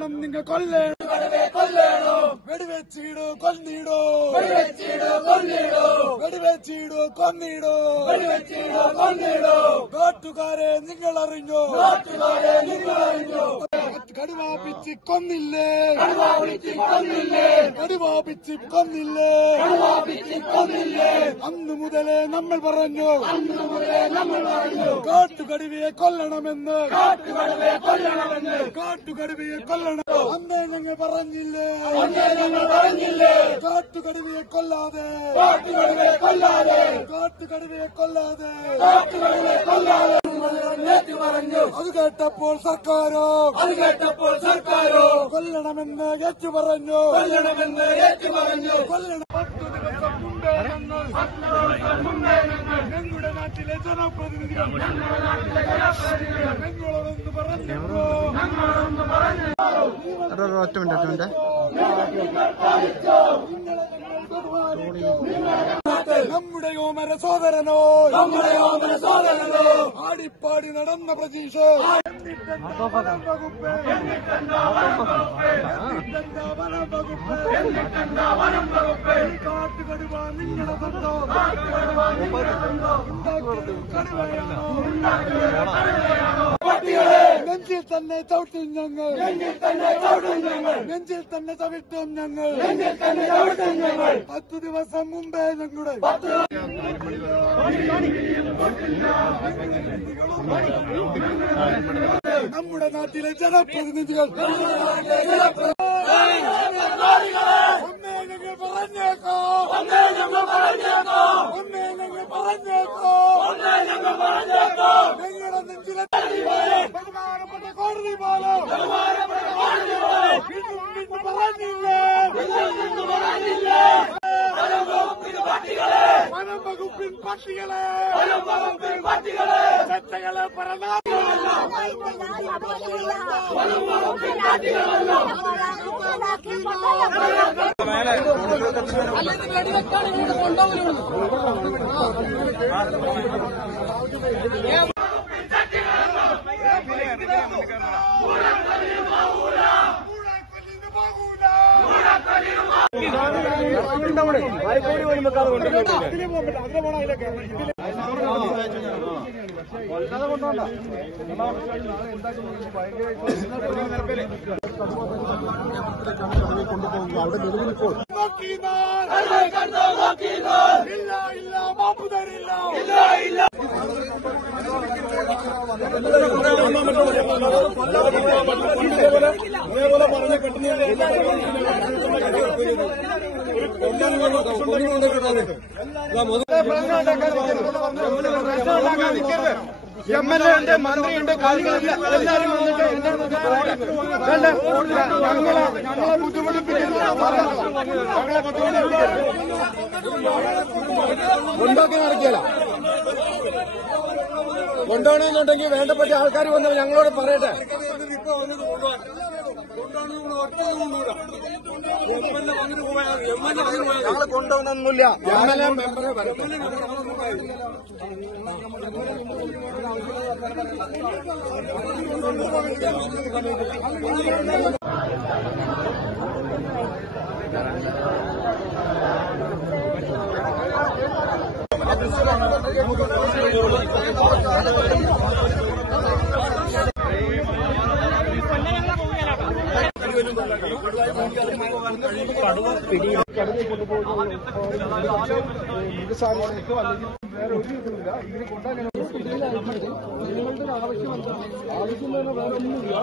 കൊല്ലണം നിങ്ങൾ കൊല്ലേണോ വെടിവെച്ചിടോ കൊന്നിടോ വെടിവെച്ചിടോ കൊന്നിടോ നാട്ടുകാരെ നിങ്ങൾ അറിഞ്ഞോ കടുവാപ്പിച്ച് കൊന്നില്ലേ അന്നു മുതലേ നമ്മൾ പറഞ്ഞു കാട്ടുകടുവയെ കൊല്ലണമെന്ന് അന്നേ ഞങ്ങൾ പറഞ്ഞില്ലേ കാട്ടുകടുവയെ കൊല്ലാതെ അത് കേട്ടപ്പോൾ സർക്കാരോ കൊല്ലണമെന്ന് ഏറ്റു പറഞ്ഞു ഞങ്ങളുടെ നാട്ടിലെ ജനപ്രതിനിധികൾ ഞങ്ങളോടൊന്ന് പറഞ്ഞു നമ്മുടെ ഓമന സോദരനോ ആടിപ്പാടി നടന്ന പ്രതീക്ഷ കാട്ടുകടുവ നിങ്ങളുടെ സ്വന്തോ നെഞ്ചിൽ തന്നെ ചവിട്ടും ഞങ്ങൾ നെഞ്ചിൽ തന്നെ ചവിട്ടും ഞങ്ങൾ 10 ദിവസം മുമ്പേ ഞങ്ങളുടെ നമ്മുടെ നാട്ടിലെ ജനപ്രതിനിധികൾ ഒന്നേ ഞങ്ങൾ പറഞ്ഞേക്കോ ഞങ്ങളുടെ നെഞ്ചിലെ ബഹുമാനപ്പെട്ട കോടതി പോലോ പറഞ്ഞില്ലേ വനം വകുപ്പിൻ പട്ടികളെ ചട്ടകളെ ഇല്ല മാപ്പ് തരില്ല MLA ഉണ്ട്, മന്ത്രിയുണ്ട്, കാര്യങ്ങളില്ല, എല്ലാവരും വന്നിട്ട് ഞങ്ങളെ ബുദ്ധിമുട്ടിപ്പിക്കുന്നുണ്ടാക്കി നടക്കിയല്ല. കൊണ്ടുപോകണമെന്നുണ്ടെങ്കിൽ വേണ്ടപ്പെട്ട ആൾക്കാർ വന്ന് ഞങ്ങളോട് പറയട്ടെ. ഞങ്ങൾ കൊണ്ടുപോകണമെന്നില്ല. MLA മെമ്പറെ വരട്ടെ. മൃഗശാലയിലേക്കോ അല്ലെങ്കിൽ വേറെ ഒരു ഇതുമില്ല. ഇതിനെ കൊണ്ടാൽ നിങ്ങളുടെ ആവശ്യം എന്താണ്? ആവശ്യം തന്നെ വേറെ ഒന്നുമില്ല.